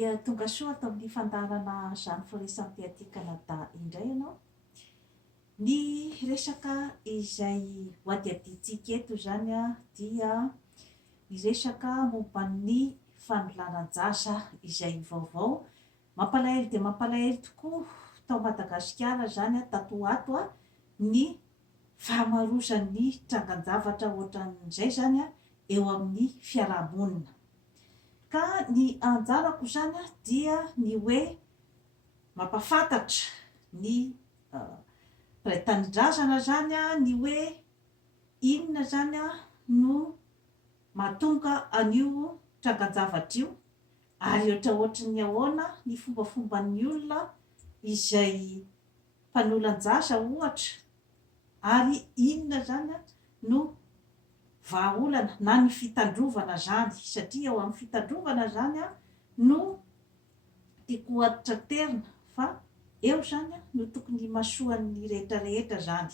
dia tonga soa atao amin'ny fandarana zany foresanty Kanada indray ianao. Ny resaka izay hoadiadintsika eto zany a dia ny resaka momban'ny fanolanan-jasa izay vaovao. Mampalahelo dia mampalahelo tokoa tao Madagasikara zany a tato ato a ny fahamarozan'ny trangan-javatra ohatran'izay zany a eo amin'ny fiarahamonina. Ka ny anjarako zany a dia ny hoe mampafantatra ny mpiray-tanindrazana zany a ny hoe inona zany a no mahatonga an'io trangan-javatra io, ary ohatry ny ahoana ny fombafomban'ny olona izay mpanolan-jasa ohatra, ary inona zany a no vahaolana na ny fitandrovana zany, satria eo amin'ny fitandrovana zany a no tiako hatotraterina fa eo zany a no tokony masoan'ny rehetra rehetra zany.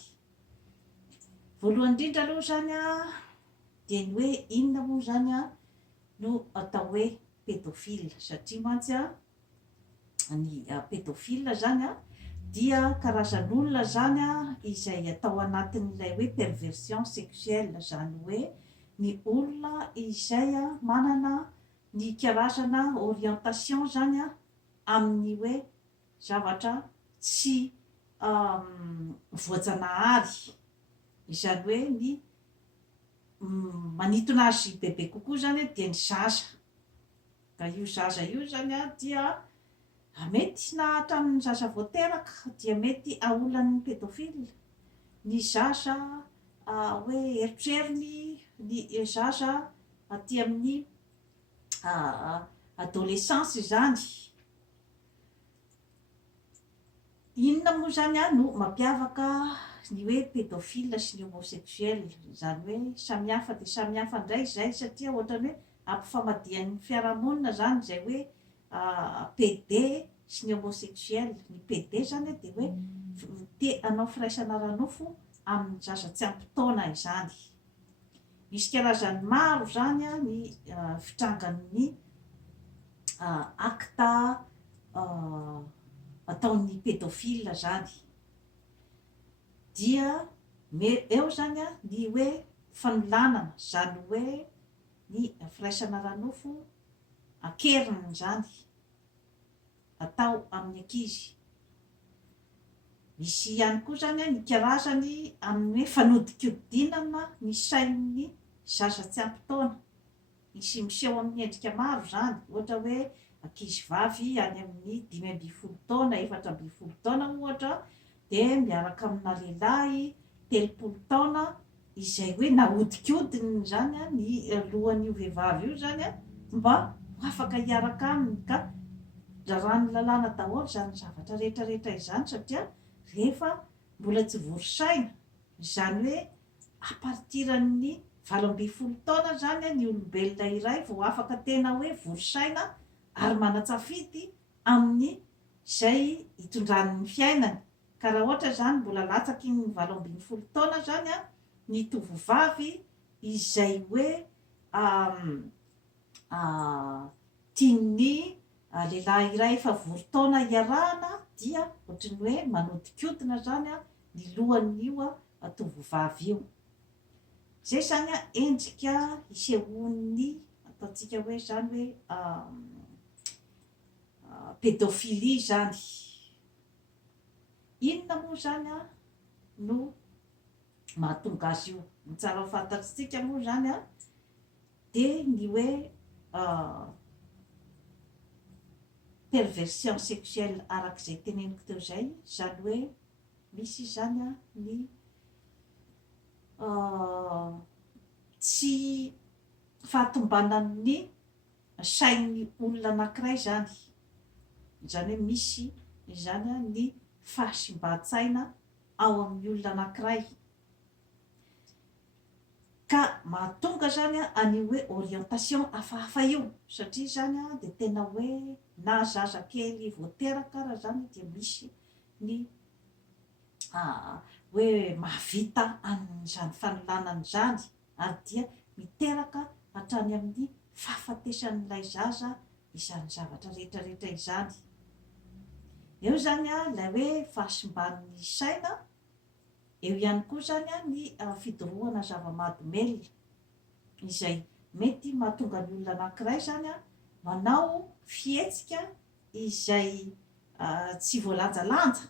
Voalohany indrindra aloha zany a dia ny hoe inona moa zany a no atao hoe pédophile, satria mantsy a ny pédophile zany a dia karazan'olona zany a izay atao anatin'ilay hoe perversion sexuelle, zany hoe ny olona izay a manana ny karazana orientation zany a amin'ny hoe zavatra tsy voajanahary, izany hoe ny manintona azy bebe kokoa zany a dia ny zaza. Ka io zaza io zany a dia mety na hatramin'ny zaza vao teraka dia mety aolan'ny pédophile. Ny zaza hoe eritreritry ny zaza aty amin'ny adolescence zany. Inona moa zany a no mampiavaka ny hoe pédophile sy ny homosexuel, zany hoe samihafa dia samihafa indray zay, satria ohatrany hoe ampifamadian'ny fiarahamonina zany zay hoe PD sy ny homosexuel. Ny PD zany dia hoe te anao firaisana ara-nofo amin'ny zaza tsy ampy taona izany. Misy karazany maro zany a ny fitrangan'ny acte ataon'ny pédophile zany. Dia eo zany a ny hoe fanolanana, zany hoe ny firaisana ara-nofo ankeriny zany atao amin'ny ankizy. Misy ihany koa zany a ny karazany amin'ny hoe fanodikodinana ny sain'ny zaza tsy ampy taona, misy miseho amin'ny endrika maro zany, ohatra hoe ankizy vavy any amin'ny 5 taona, 4 taona ohatra, dia miaraka amina lehilahy 30 taona izay hoe nahodikodiny zany a ny lohan'io vehivavy io zany a mba afaka hiaraka aminy. Ka rarahany lalàna daholo zany zavatra rehetra rehetra izany, satria rehefa mbola tsy vory saina, zany hoe apartiran'ny 18 taona zany a ny olombelona iray vao afaka tena hoe vory saina ary manatsafidy amin'ny izay hitondrany ny fiainany. Ka raha ohatra zany mbola latsaky ny 18 taona zany a ny tovovavy izay hoe tian'ny lehilahy iray efa vory taona iarahana, dia ohatrany hoe manodikodina zany a ny lohan'io tovovavy io. Zay zany a endrika isehoan'ny ataontsika hoe zany hoe pédophilie zany. Inona moa zany a no mahatonga azy io? Ny tsara ho fantatritsika moa zany a dia ny hoe perversion sexuelle arak'izay teneniko teo zay, zany hoe misy zany a ny tsy fahatombanan'ny sain'ny olona anankiray zany, zany hoe misy zany a ny fahasimban-tsaina ao amin'ny olona anankiray, ka mahatonga zany a an'io hoe orientation hafahafa io. Satria zany a dia tena hoe na zaza kely vao teraka raha zany dia misy ny hoe mahavita an'izany fanolanana zany, ary dia miteraka hatrany amin'ny fahafatesan'ilay zaza izany zavatra rehetrarehetra izany. Eo zany a lay hoe fahasimban'ny saina, eo ihany koa zany a ny fidorohana zava-mahadomelona izay mety mahatonga ny olona anankiray zany a manao fihetsika izay tsy voalanjalanja.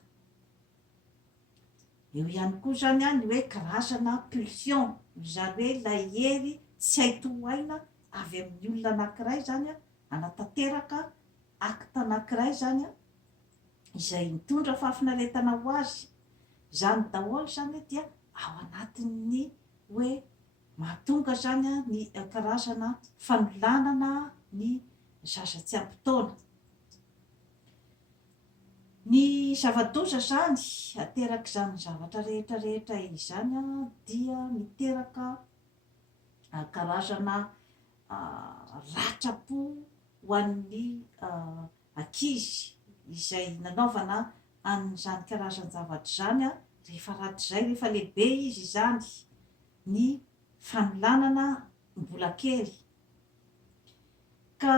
Eo ihany koa zany a ny hoe karazana pulsion, izany hoe lay hery tsy hay tohaina avy amin'ny olona anankiray zany a anatanteraka akta anankiray zany a izay mitondra fahafinaretana ho azy. Zany daholo zany dia ao anatin'ny hoe mahatonga zany a ny karazana fanolanana ny zaza tsy ampy-taona. Ny zava-doza zany ateraka izany zavatra rehetrarehetra izany a dia miteraka karazana ratra-po ho an'ny ankizy izay nanaovana an'izany karazany zavatra izany a rehefa ratrizay rehefa lehibe izy izany, ny fanolanana mbola kely. Ka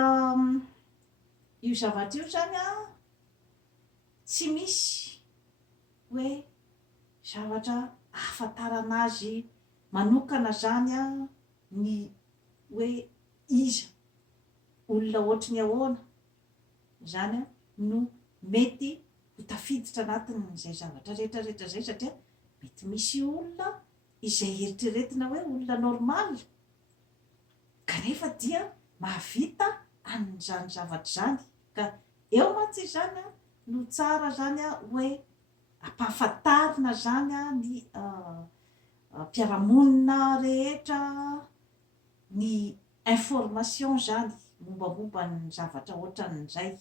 io zavatra io zany a tsy misy hoe zavatra ahafantarana azy manokana zany a ny hoe iza olona ohatry ny ahoana zany a no mety ho tafiditra anatin'izay zavatra rehetrarehetra zay, satria mety misy olona izay eritreretina hoe olona normal kanefa dia mahavita an'izany zavatra zany. Ka eo mantsy zany a no tsara zany a hoe ampahafantarina zany a ny mpiaramonina rehetra ny information zany mombamomba ny zavatra ohatran'izay,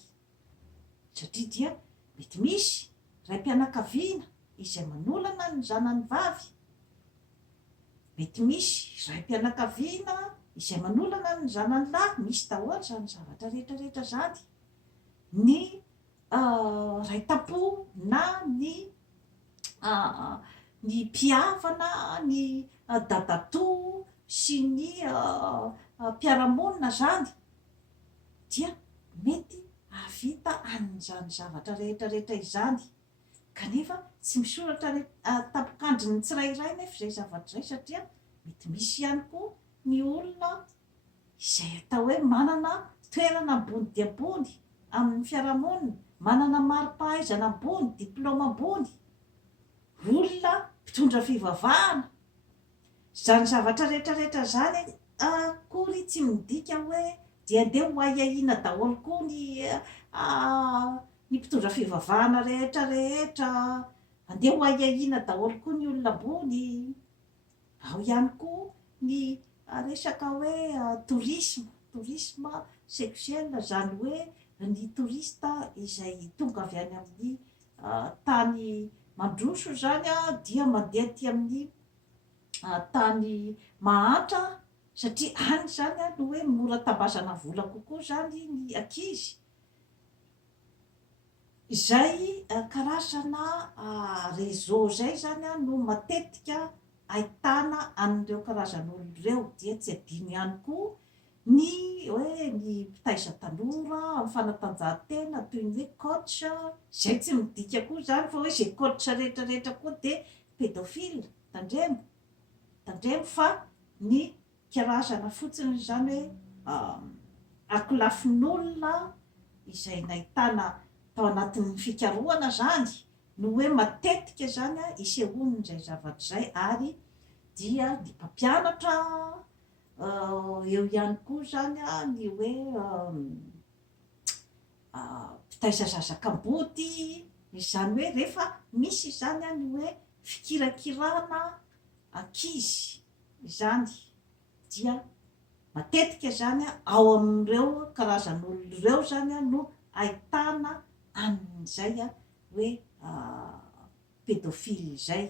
satria dia mety misy raim-pianakaviana izay manolana ny zanany vavy, mety misy raim-pianakaviana izay manolana ny zanany lahy, misy daholo zany zavatra rehetrarehetra zany. Ny raita-po na ny mpihavana ny dadatoa sy ny mpiaramonina zany dia mety ahavita an'izany zavatra rehetrarehetra izany. Kanefa tsy misoratra tapokandriny tsirairay nefa izay zavatra izay, satria mety misy ihany koa ny olona izay atao hoe manana toerana ambony dia ambony amin'ny fiarahamonina, manana mari-pahaizana ambony, diplaoma ambony, olona mpitondra fivavahana. Zany zavatra rehetrarehetra zany akory tsy midika hoe dia andeha ho aiahiana daholo koa ny mpitondra fivavahana rehetrarehetra, andeha ho aiahiana daholo koa ny olona ambony. Ao ihany koa ny resaka hoe tourisme sexuel, zany hoe ny touriste izay tonga avy any amin'ny tany mandroso zany a dia mandeha aty amin'ny tany mahantra, satria any zany a no hoe mora tabazana vola kokoa zany ny ankizy. Izay karazana réseau zay zany a no matetika ahitana an'ireo karazan'olo ireo. Dia tsy adino ihany koa ny hoe ny mpitaiza tanora amin'ny fanatanjahantena toy ny hoe coach, zay tsy midika koa zany fa hoe zay coach rehetrarehetra koa dia pédophile, tandremo fa ny karazana fotsiny zany hoe akolafin'olona izay nahitana tao anatin'ny fikarohana zany no hoe matetika zany a isehon'izay zavatra zay, ary dia ny mpampianatra eo ihany koa zany a ny hoe mpitaiza zazak'amboty, izany hoe rehefa misy zany a ny hoe fikirakirana ankizy izany dia matetika zany a ao amin'ireo karazan'olo ireo zany a no ahitana an'izay a hoe pédophile zay.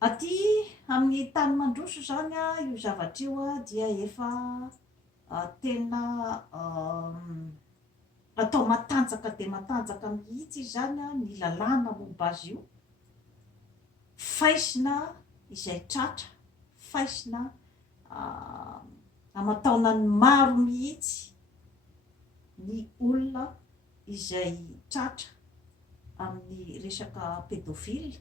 Aty amin'ny tany mandroso zany a io zavatra io a dia efa tena atao matanjaka dia matanjaka mihitsy zany a ny lalàna momba azy io, faisina izay tratra, faisina amataona ny maro mihitsy ny olona izay tratra amin'ny resaka pédophile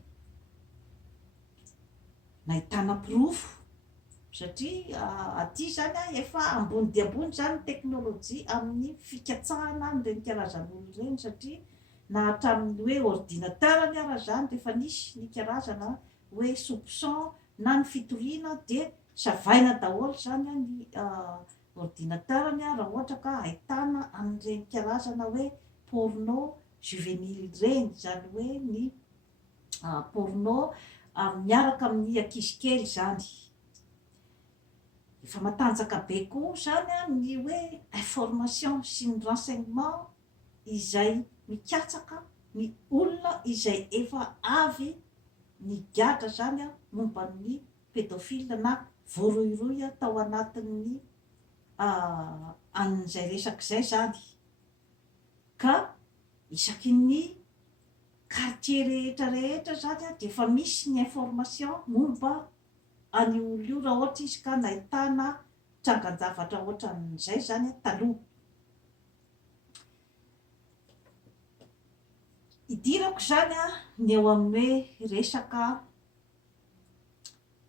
nahitana pirofo satria aty zany efa ambony dia ambony zany teknôlôjia amin'ny fikatsahana n'ireny karazan'olo ireny satria na hatramin'ny hoe ordinateur ny ara zany rehefa nisy ny karazana hoe soupçon na ny fitoriana dia savaina daholo zany ny ordinateur ny raha ohatra ka ahitana amin'ireny karazana hoe porno juvénile ireny zany hoe ny porno miaraka amin'ny ankizy kely zany. Efa matanjaka be koa zany ny hoe information sy ny renseignement izay mikatsaka ny olona izay efa avy ny gadra zany momba ny pédophile na voaroiroy tao anatin'ny an'izay resak'izay zany ka isaky ny quartier rehetra zany dia efa misy ny information momba any olo io raha ohatra izy ka nahitana trangan-javatra ohatran'izay zany taloha. Idirako zany ny eo amin'ny hoe resaka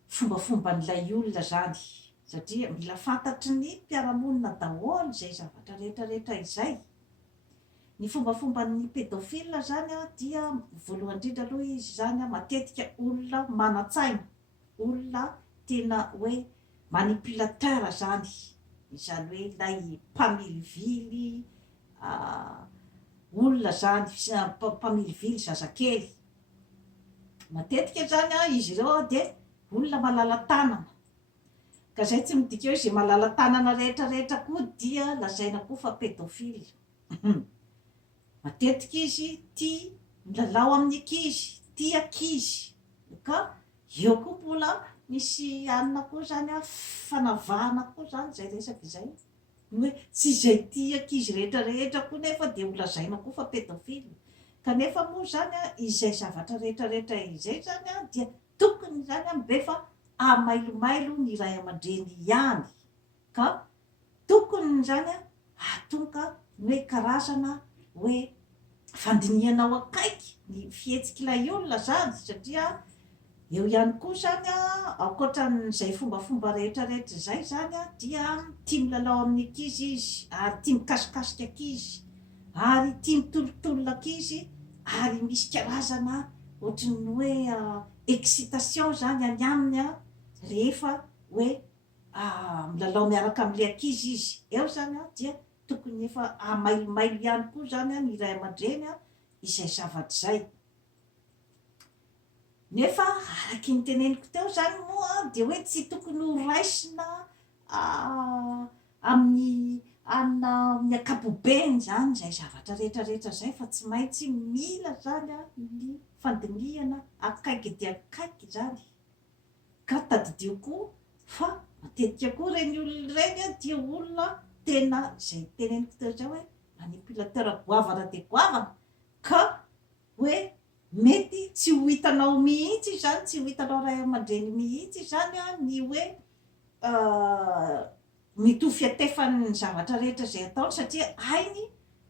fombafomban'ilay olona zany satria mila fantatry ny mpiaramonina daholo zay zavatra rehetrarehetra izay. Ny fombafomban'ny pédophile zany dia voalohany indrindra aloha izy zany matetika olona manan-tsaina, olona tena hoe manipulateur zany, izany hoe ilay mpamilivily olona zany mpamilivily zazakely. Matetika zany izy ireo dia olona malala tanana ka zay tsy midika hoe izay malala tanana rehetrarehetra koa dia lazaina koa fa pédophile. Matetika izy tia milalao amin'ny ankizy, tia ankizy ka eo koa mbola misy anina koa zany fanavahana koa zany zay resaka izay hoe tsy izay tia ankizy rehetrarehetra koa nefa dia holazaina koa fa pédophile. Kanefa moa zany izay zavatra rehetrarehetra izay zany dia tokony zany mbe fa amailomailo ny ray aman-dreny ihany ka tokony zany atonga hoe karazana hoe fandiniana ao akaiky ny fihetsikailay olona zany satria eo ihany koa zany ankoatran'izay fombafomba rehetrarehetra izay zany dia tia milalao amin'ny ankizy izy ary tia mikasikasika ankizy ary tia mitolotolona ankizy ary misy karazana ohatran'ny hoe excitation zany any aminy rehefa hoe milalao miaraka amin'ilay ankizy izy eo zany dia tokony efa amailomailo ihany koa zany ny ray aman-dreny izay zavatra zay. Nefa araky ny teneniko teo zany moa dia hoe tsy tokony ho raisina amin'ny amin'ny ankapobeny zany zay zavatra rehetrarehetra zay fa tsy maintsy mila zany ny fandinihana akaiky dia akaiky zany ka tadidio koa fa matetika koa reny olona ireny dia olona tena zay teneniko teo zay hoe manipulateur goavana dia goavana ka hoe mety tsy ho hitanao mihitsy zany, tsy ho hitanao ray aman-dreny mihitsy zany ny hoe mito fiatefan'ny zavatra rehetra zay ataony satria hainy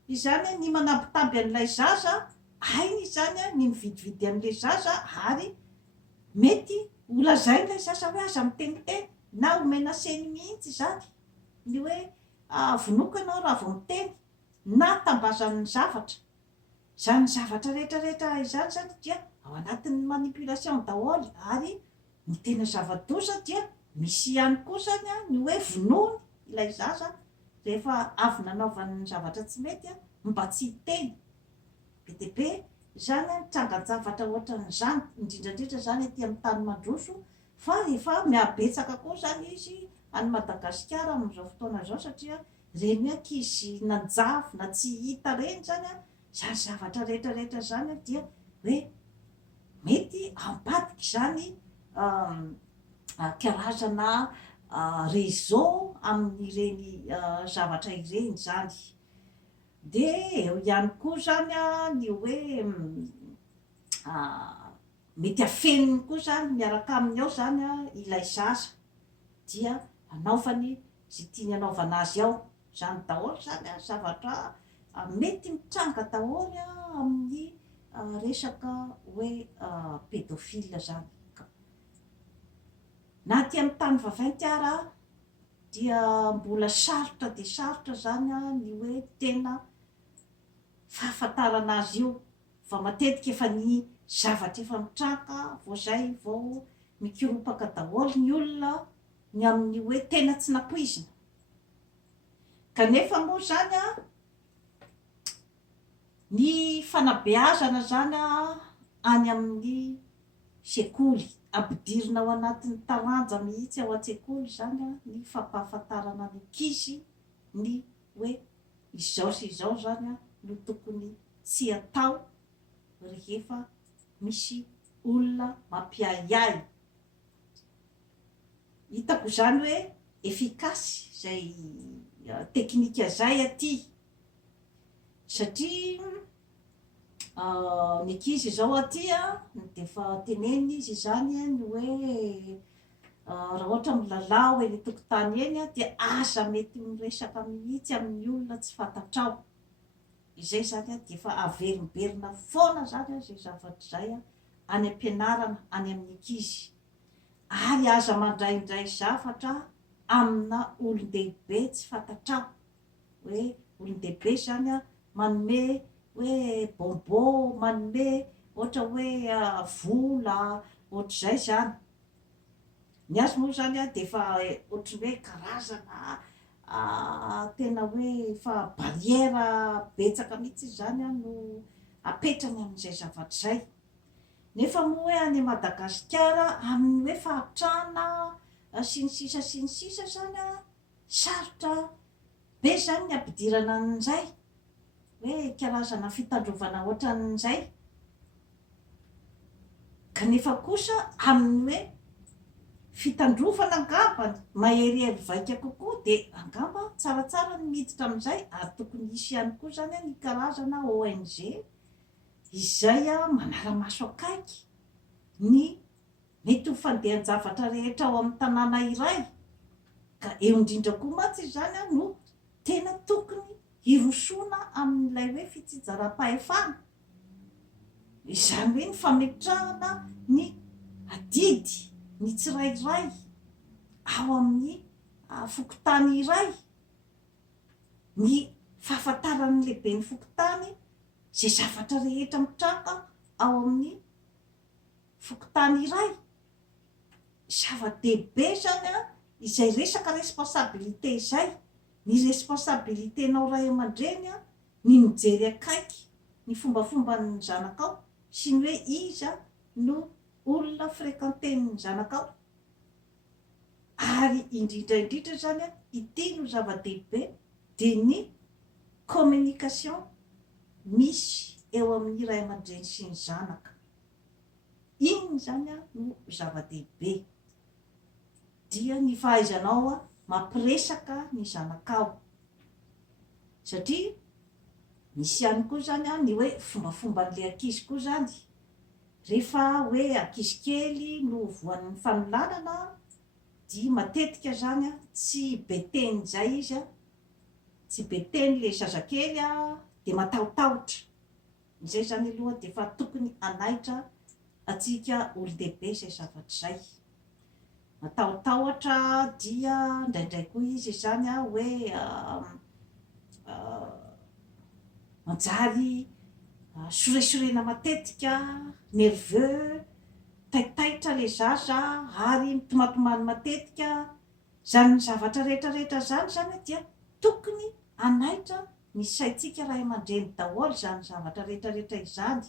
izany ny manambitamby an'ilay zaza, hainy zany ny mividividy an'ilay zaza ary mety holazain'ilay zaza hoe aza miteniteny na omena seny mihitsy zany ny hoe vonoka anao raha vao miteny na tambazan'ny zavatra. Zany zavatra rehetrarehetra izany zany dia ao anatin'ny manipulation daholo ary ny tena zava-doza dia misy ihany koa zany ny hoe vonoiny ilay zaza rehefa avy nanaovan'ny zavatra tsy mety mba tsy hiteny. Be dia be zany trangan-javatra ohatran'izany indrindrandrindra zany aty amin'ny tany mandroso fa rehefa mihabetsaka koa zany izy any Madagasikara amin'izao fotoana izao satria reny ankizy nanjavy na tsy hita reny zany zany zavatra rehetrarehetra zany dia hoe mety ambadiky zany karazana réseau amin'ireny zavatra ireny zany. Dia eo ihany koa zany ny hoe mety afeniny koa zany miaraka aminy ao zany ilay zaza dia anaovany zay tiany anaovana azy ao zany daholo zany a zavatra mety mitranga daholo amin'ny resaka hoe pédophile zany. Na ty amin'ny tany vaventy ara dia mbola sarotra de sarotra zany ny hoe tena fahafantarana azy io, fa matetika efa ny zavatra efa mitranga vao zay vao mikoropaka daholo ny olona ny amin'ny hoe tena tsy napoizina. Kanefa moa zany ny fanabeazana zany any amin'ny sekoly, ampidirina ao anatin'ny taranja mihitsy ao an-tsekoly zany ny fampahafantarana ny ankizy ny hoe izao sy izao zany no tokony tsy atao rehefa misy olona mampiahiahy. Hitako zany hoe efikasy zay teknika zay aty, satria ny ankizy zao aty defa teneny izy zany ny hoe raha ohatra milalao eny tokotany eny dia aza mety miresaka mihitsy amin'ny olona tsy fantatrao. Izay zany defa averimberina foana zany zay zavatra zay any am-pianarana any amin'ny ankizy, ary aza mandraindray zavatra amina olon-dehibe tsy fantatrao. Hoe olon-dehibe zany manome hoe bonbon, manome ohatra hoe vola ohatr'izay zany. Ny azy moa zany defa ohatry hoe karazana tena hoe fa barrière betsaka mihitsy zany no apetrany amin'izay zavatra zay. Nefa moa hoe any Madagasikara amin'ny hoe fahatrana sy ny sisa zany sarotra be zany ny ampidirana an'izay hoe karazana fitandrovana ohatran'izay. Kanefa kosa amin'ny hoe fitandrovana angambany maherihery vaika kokoa de angamba tsaratsara ny miditra amin'izay, ary tokony hisy ihany koa zany ny karazana ONG izay manara-maso akaiky ny mety ho fandehan-javatra rehetra ao amin'ny tanàna iray. Ka eo indrindra koa mantsy zany no tena tokony hirosoana amin'ilay hoe fitsinjaram-pahefana, izany hoe ny fametrahana ny adidy ny tsirairay ao amin'ny fokotany iray, ny fahafantarany lehibe ny fokotany zay zavatra rehetra mitranga ao amin'ny fokotany iray. Zava-dehibe zany izay resaka responsabilité zay, ny responsabiliténao ray aman-dreny ny mijery akaiky ny fombafomba ny zanakao sy ny hoe iza no olona fréquenten'ny zanakao. Ary indrindra zany ity no zava-dehibe de ny communication misy eo amin'ny ray aman-dreny sy ny zanaka. Iny zany no zava-dehibe, dia ny fahaizanao mampiresaka ny zanakao. Satria misy ihany koa zany ny hoe fombafomban'le ankizy koa zany, rehefa hoe ankizy kely no voan'ny fanolanana dia matetika zany tsy beteny zay izy tsy beteny le zazakely de matahotahotra. Izay zany aloha de fa tokony anaitra atsika olon-dehibe zay zavatra zay. Matahotahotra dia ndraindray koa izy zany hoe manjary soresorena matetika, nerveux, taitaitra le zaza ary mitomatomany matetika. Zany zavatra rehetrarehetra zany dia tokony anaitra ny saitsika ray aman-dreny daholo zany zavatra rehetrarehetra izany,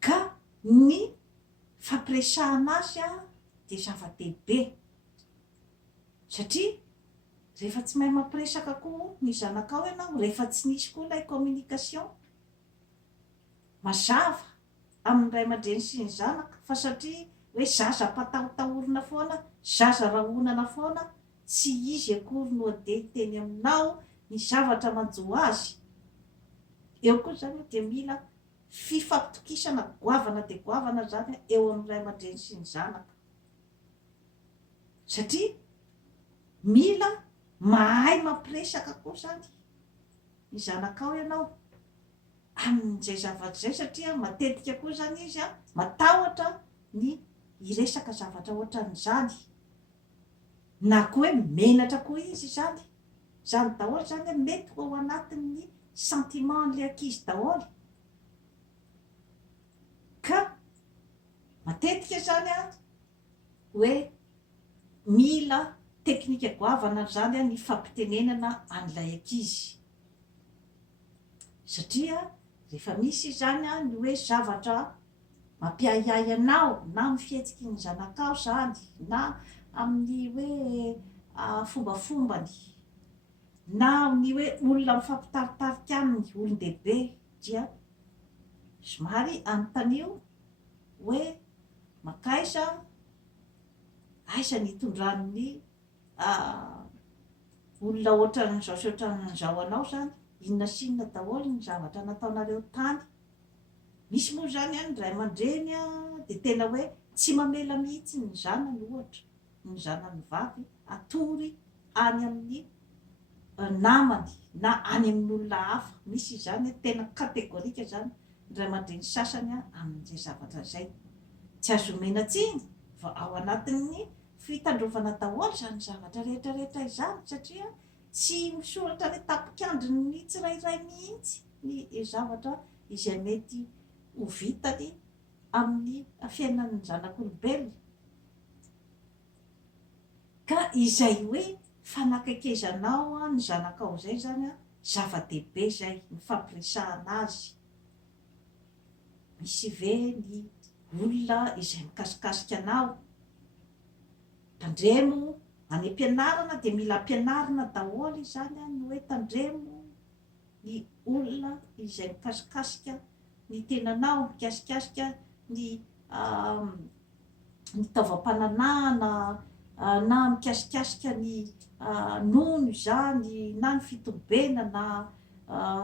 ka ny fampiresahana azy de zava-dehibe. Satria rehefa tsy mahay mampiresaka koa ny zanakao ianao, rehefa tsy nisy koa ilay communication mazava amin'ny ray aman-dreny sy ny zanaka, fa satria hoe zaza mpatahotahorina foana, zaza rahonana foana, tsy izy akory no ade teny aminao ny zavatra manjo azy. Eo koa zany dia mila fifampitokisana goavana de goavana zany eo amin'ny ray aman-dreny sy ny zanaka, satria mila mahay mampiresaka koa zany ny zanakao ianao amin'izay zavatra zay satria matetika koa zany izy a matahotra ny iresaka zavatra ohatran'izany na koa hoe menatra koa izy zany daholo zany a mety ho ao anatin'ny sentiment le ankizy daholo ka matetika zany a hoe mila teknika goavana zany a ny fampitenenana an'ilay ankizy satria rehefa misy zany a ny hoe zavatra mampiahiahy anao na mifihetsiky ny zanakao zany na amin'ny hoe fombafombany na ny hoe olona mifampitaritarika aminy olon-dehibe dia somary anontanio hoe makaisa aisa nitondran'ny olona ohatran'izao sy ohatran'izao anao zany inona sinona daholo ny zavatra nataonareo tany misy moa zany any ray aman-dreny a de tena hoe tsy mamela mihitsy ny zanany ohatra ny zanany vavy atory any amin'ny namany na any amin'ny olona hafa misy zany tena kategorika zany ray aman-dreny sasany a amin'izay zavatra zay tsy azo menatsiny fa ao anatin'ny fitandrovana daholo zany zavatra rehetrarehetra izany satria tsy misoratra ny tapikandrony ny tsirairay mihitsy ny zavatra izay mety ho vitany amin'ny fiainan'ny zanak'olombelona ka izay hoe fanakakezanao a ny zanakao zay zany a zava-dehibe zay ny fampiresahana azy misy ve ny olona izay mikasikasika anao tandremo any am-pianarana de mila ampianarina daholo izy zany a ny hoe tandremo ny olona izay mikasikasika ny tenanao mikasikasika ny taovam-pananahana na mikasikasika ny nono izany na ny fitombena na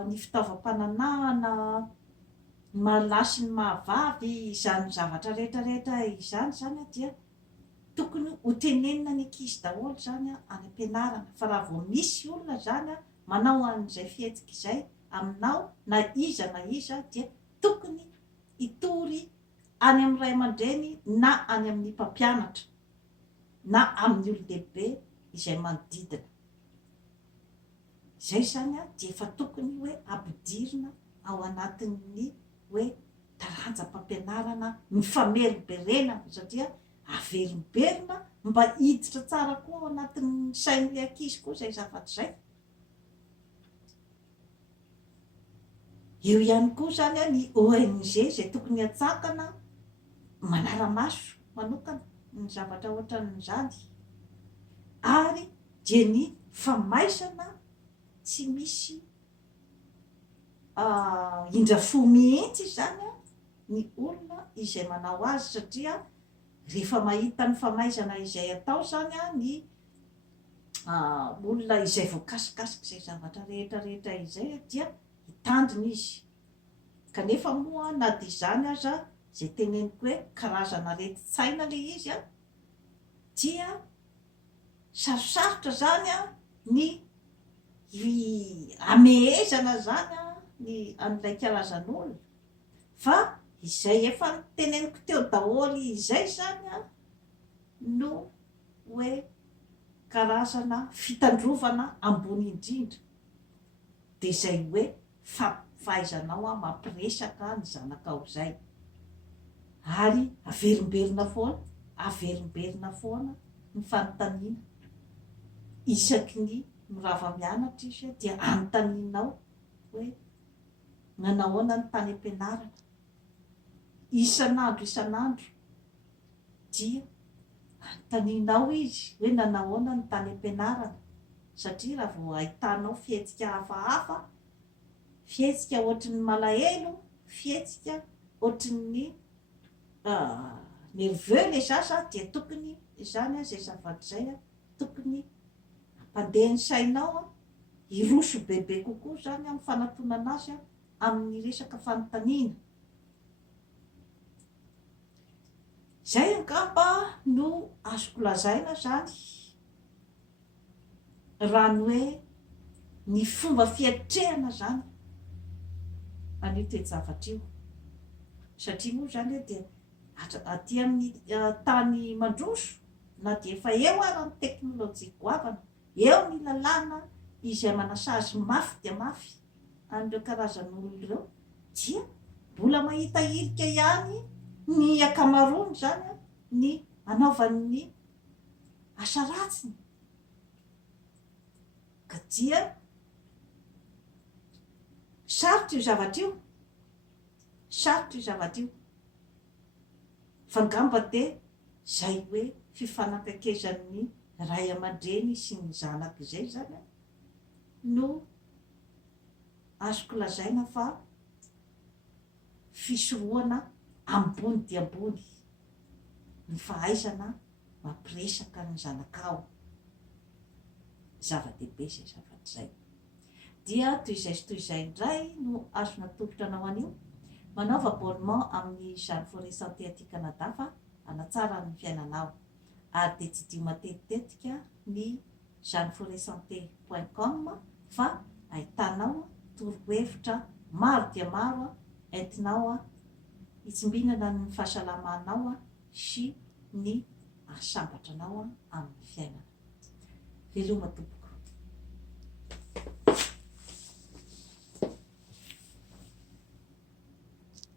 ny fitaovam-pananahana malahy sy ny mahavavy izany zavatra rehetrarehetra izany zany a dia tokony ho tenenina ny ankizy daholo zany a any am-pianarana fa raha vao misy olona zany a manao an'izay fihetsika izay aminao na iza dia tokony hitory any amin'ny ray aman-dreny na any amin'ny mpampianatra na amin'ny olon-dehibe izay manodidina zay zany a dia efa tokony hoe ampidirina ao anatin'ny hoe taranja-mpampianarana mifamerimberenana satria averimberina mba hiditra tsara koa ao anatin'ny sain'le ankizy koa zay zavatra zay eo ihany koa zany a ny ONG zay tokony hatsakana manara-maso manokana ny zavatra ohatran'izany ary dia ny famaisana tsy misy indrafo mihitsy zany a ny olona izay manao azy satria rehefa mahita ny famaizana izay atao zany a ny olona izay voakasikasika izay zavatra rehetrarehetra izay dia hitandrina izy kanefa moa na dia izany aza zay teneniko hoe karazana reti-tsaina le izy a dia sarosarotra zany a ny amehezana zany a ny an'ilay karazan'olona fa izay efa teneniko teo daholo izay zany a no hoe karazana fitandrovana ambony indrindra de izay hoe fahaizanao a mampiresaka ny zanakao zay ary averimberina foana ny fanontaniana isaky ny mirava mianatra izy dia anontanianao hoe nanahoana ny tany am-pianarana isan'andro dia anontanianao izy hoe nanahoana ny tany am-pianarana satria raha vao ahitanao fihetsika hafahafa fihetsika ohatrin'ny malahelo fihetsika ohatrin'ny nerveux le sasa dia tokony izany a zay zavatra zay a tokony ampandeha ny sainao a hiroso bebe kokoa zany amin'ny fanatonana azy a amin'ny resaka fanontaniana zay angamba no azoko lazaina zany raha ny hoe ny fomba fiatrehana zany an'io toejavatra io satria moa zany hoe dia aty amin'ny tany mandroso na dia efa eo ary ny teknôlôjia goavana eo ny lalàna izay manasazy mafy dia mafy an'ireo karazan'olona ireo dia mbola mahita ilika ihany ny akamarony zany ny anaovan'ny asa ratsiny ka dia sarotra io zavatra io sarotra io zavatra io fa ngamba dia zay hoe fifanakakezan'ny ray aman-dreny sy ny zanaka izay zany no azoko lazaina fa fisorohana ambony dia ambony ny fahaizana mampiresaka ny zanakao zava-dehibe zay zavatra zay dia toy izay sy toy izay indray no azona tokotra anao an'io manaova abonnement amin'ny Jeanne Forêt Santé aty Canada fa hanatsara ny fiainanao ary dia tsy dio matetitetika ny jeanneforêtsanté.com fa ahitanao torohevitra maro dia maro entinao hitsimbinana ny fahasalamanao sy ny asambatranao amin'ny fiainana veloma tompoko.